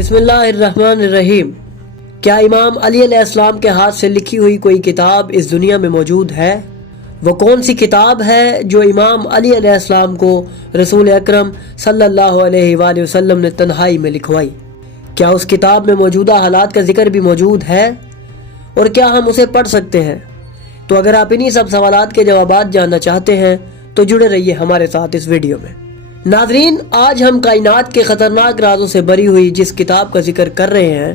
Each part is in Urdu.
بسم اللہ الرحمن الرحیم۔ کیا امام علی علیہ السلام کے ہاتھ سے لکھی ہوئی کوئی کتاب اس دنیا میں موجود ہے؟ وہ کون سی کتاب ہے جو امام علی علیہ السلام کو رسول اکرم صلی اللہ علیہ وآلہ وسلم نے تنہائی میں لکھوائی؟ کیا اس کتاب میں موجودہ حالات کا ذکر بھی موجود ہے اور کیا ہم اسے پڑھ سکتے ہیں؟ تو اگر آپ انہی سب سوالات کے جوابات جاننا چاہتے ہیں تو جڑے رہیے ہمارے ساتھ اس ویڈیو میں۔ ناظرین، آج ہم کائنات کے خطرناک رازوں سے بری ہوئی جس کتاب کا ذکر کر رہے ہیں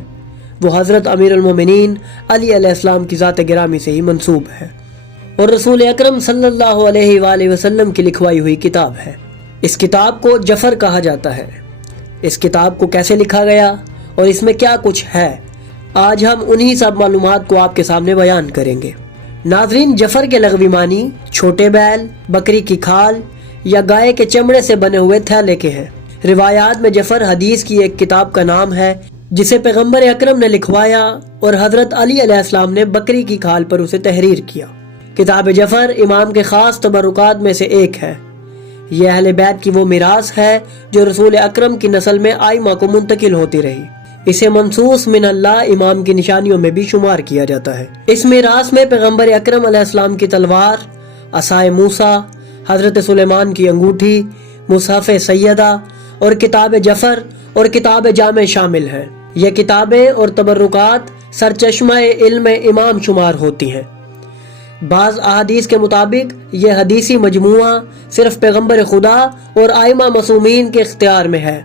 وہ حضرت امیر المومنین علی علیہ السلام کی ذات گرامی سے ہی منسوب ہے اور رسول اکرم صلی اللہ علیہ وآلہ وسلم کی لکھوائی ہوئی کتاب ہے۔ اس کتاب کو جفر کہا جاتا ہے۔ اس کتاب کو کیسے لکھا گیا اور اس میں کیا کچھ ہے، آج ہم انہی سب معلومات کو آپ کے سامنے بیان کریں گے۔ ناظرین، جفر کے لغوی معنی چھوٹے بیل، بکری کی کھال یا گائے کے چمڑے سے بنے ہوئے تھیلے کے ہیں۔ روایات میں جفر حدیث کی ایک کتاب کا نام ہے جسے پیغمبر اکرم نے لکھوایا اور حضرت علی علیہ السلام نے بکری کی کھال پر اسے تحریر کیا۔ کتاب جفر امام کے خاص تبرکات میں سے ایک ہے۔ یہ اہل بیت کی وہ میراث ہے جو رسول اکرم کی نسل میں آئمہ کو منتقل ہوتی رہی۔ اسے منصوص من اللہ امام کی نشانیوں میں بھی شمار کیا جاتا ہے۔ اس میراث میں پیغمبر اکرم علیہ السلام کی تلوار، عصائے موسیٰ، حضرت سلیمان کی انگوٹھی، مصحف سیدہ اور کتاب جفر اور کتاب جامع شامل ہیں۔ یہ کتابیں اور تبرکات سرچشمہ علم امام شمار ہوتی ہیں۔ بعض احادیث کے مطابق یہ حدیثی مجموعہ صرف پیغمبر خدا اور آئمہ معصومین کے اختیار میں ہے،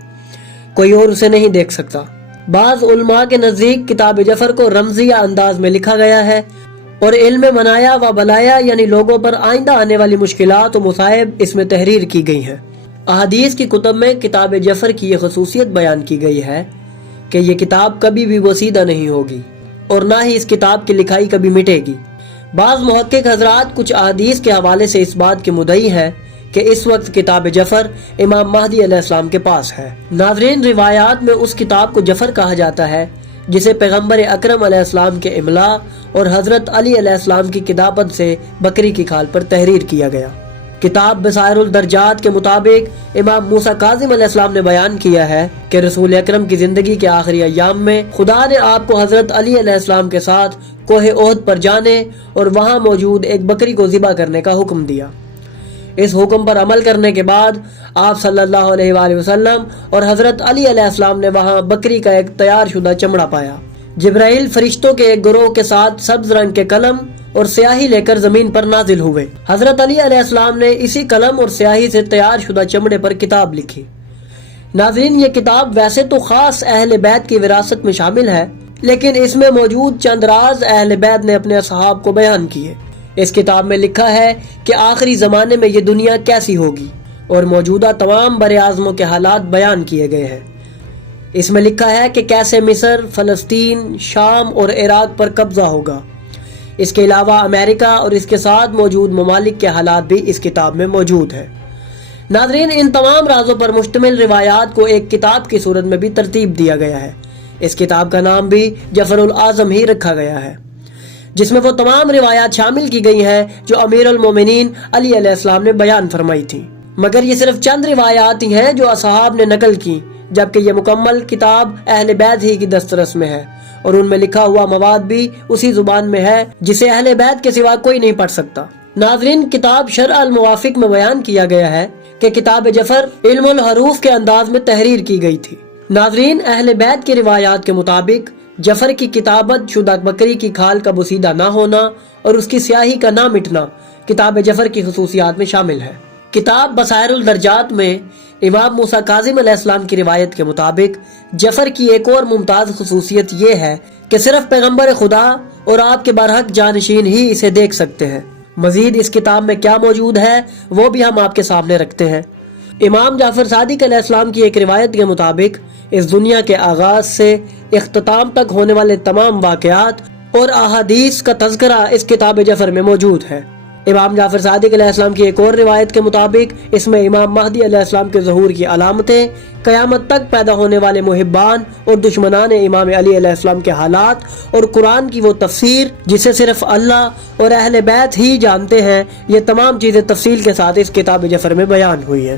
کوئی اور اسے نہیں دیکھ سکتا۔ بعض علماء کے نزدیک کتاب جفر کو رمزیہ انداز میں لکھا گیا ہے اور علم منایا و بلایا یعنی لوگوں پر آئندہ آنے والی مشکلات و مصائب اس میں تحریر کی گئی ہیں۔ احادیث کی کتب میں کتاب جفر کی یہ خصوصیت بیان کی گئی ہے کہ یہ کتاب کبھی بھی بوسیدہ نہیں ہوگی اور نہ ہی اس کتاب کی لکھائی کبھی مٹے گی۔ بعض محقق حضرات کچھ احادیث کے حوالے سے اس بات کے مدعی ہیں کہ اس وقت کتاب جفر امام مہدی علیہ السلام کے پاس ہے۔ ناظرین، روایات میں اس کتاب کو جفر کہا جاتا ہے جسے پیغمبر اکرم علیہ السلام کے املا اور حضرت علی علیہ السلام کی کتابت سے بکری کی کھال پر تحریر کیا گیا۔ کتاب بصائر الدرجات کے مطابق امام موسیٰ کاظم علیہ السلام نے بیان کیا ہے کہ رسول اکرم کی زندگی کے آخری ایام میں خدا نے آپ کو حضرت علی علیہ السلام کے ساتھ کوہ احد پر جانے اور وہاں موجود ایک بکری کو ذبح کرنے کا حکم دیا۔ اس حکم پر عمل کرنے کے بعد آپ صلی اللہ علیہ وآلہ وسلم اور حضرت علی علیہ السلام نے وہاں بکری کا ایک تیار شدہ چمڑا پایا۔ جبرائیل فرشتوں کے ایک گروہ کے ساتھ سبز رنگ کے قلم اور سیاہی لے کر زمین پر نازل ہوئے۔ حضرت علی علیہ السلام نے اسی قلم اور سیاہی سے تیار شدہ چمڑے پر کتاب لکھی۔ ناظرین، یہ کتاب ویسے تو خاص اہل بیت کی وراثت میں شامل ہے، لیکن اس میں موجود چند راز اہل بیت نے اپنے اصحاب کو بیان کیے۔ اس کتاب میں لکھا ہے کہ آخری زمانے میں یہ دنیا کیسی ہوگی اور موجودہ تمام بر اعظموں کے حالات بیان کیے گئے ہیں۔ اس میں لکھا ہے کہ کیسے مصر، فلسطین، شام اور عراق پر قبضہ ہوگا۔ اس کے علاوہ امریکہ اور اس کے ساتھ موجود ممالک کے حالات بھی اس کتاب میں موجود ہیں۔ ناظرین، ان تمام رازوں پر مشتمل روایات کو ایک کتاب کی صورت میں بھی ترتیب دیا گیا ہے۔ اس کتاب کا نام بھی جفر الاعظم ہی رکھا گیا ہے، جس میں وہ تمام روایات شامل کی گئی ہیں جو امیر المومنین علی علیہ السلام نے بیان فرمائی تھی، مگر یہ صرف چند روایات ہی ہیں جو اصحاب نے نقل کی، جبکہ یہ مکمل کتاب اہل بیت ہی کی دسترس میں ہے اور ان میں لکھا ہوا مواد بھی اسی زبان میں ہے جسے اہل بیت کے سوا کوئی نہیں پڑھ سکتا۔ ناظرین، کتاب شرع الموافق میں بیان کیا گیا ہے کہ کتاب جفر علم الحروف کے انداز میں تحریر کی گئی تھی۔ ناظرین، اہل بیت کی روایات کے مطابق جفر کی کتابت شدہ بکری کی کھال کا بوسیدہ نہ ہونا اور اس کی سیاہی کا نہ مٹنا کتاب جفر کی خصوصیات میں شامل ہے۔ کتاب بصائر الدرجات میں امام موسیٰ کاظم علیہ السلام کی روایت کے مطابق جفر کی ایک اور ممتاز خصوصیت یہ ہے کہ صرف پیغمبر خدا اور آپ کے برحق جانشین ہی اسے دیکھ سکتے ہیں۔ مزید اس کتاب میں کیا موجود ہے وہ بھی ہم آپ کے سامنے رکھتے ہیں۔ امام جعفر صادق علیہ السلام کی ایک روایت کے مطابق اس دنیا کے آغاز سے اختتام تک ہونے والے تمام واقعات اور احادیث کا تذکرہ اس کتاب جفر میں موجود ہے۔ امام جعفر صادق علیہ السلام کی ایک اور روایت کے مطابق اس میں امام مہدی علیہ السلام کے ظہور کی علامتیں، قیامت تک پیدا ہونے والے محبان اور دشمنان امام علی علیہ السلام کے حالات اور قرآن کی وہ تفسیر جسے صرف اللہ اور اہل بیت ہی جانتے ہیں، یہ تمام چیزیں تفصیل کے ساتھ اس کتاب جفر میں بیان ہوئی ہیں۔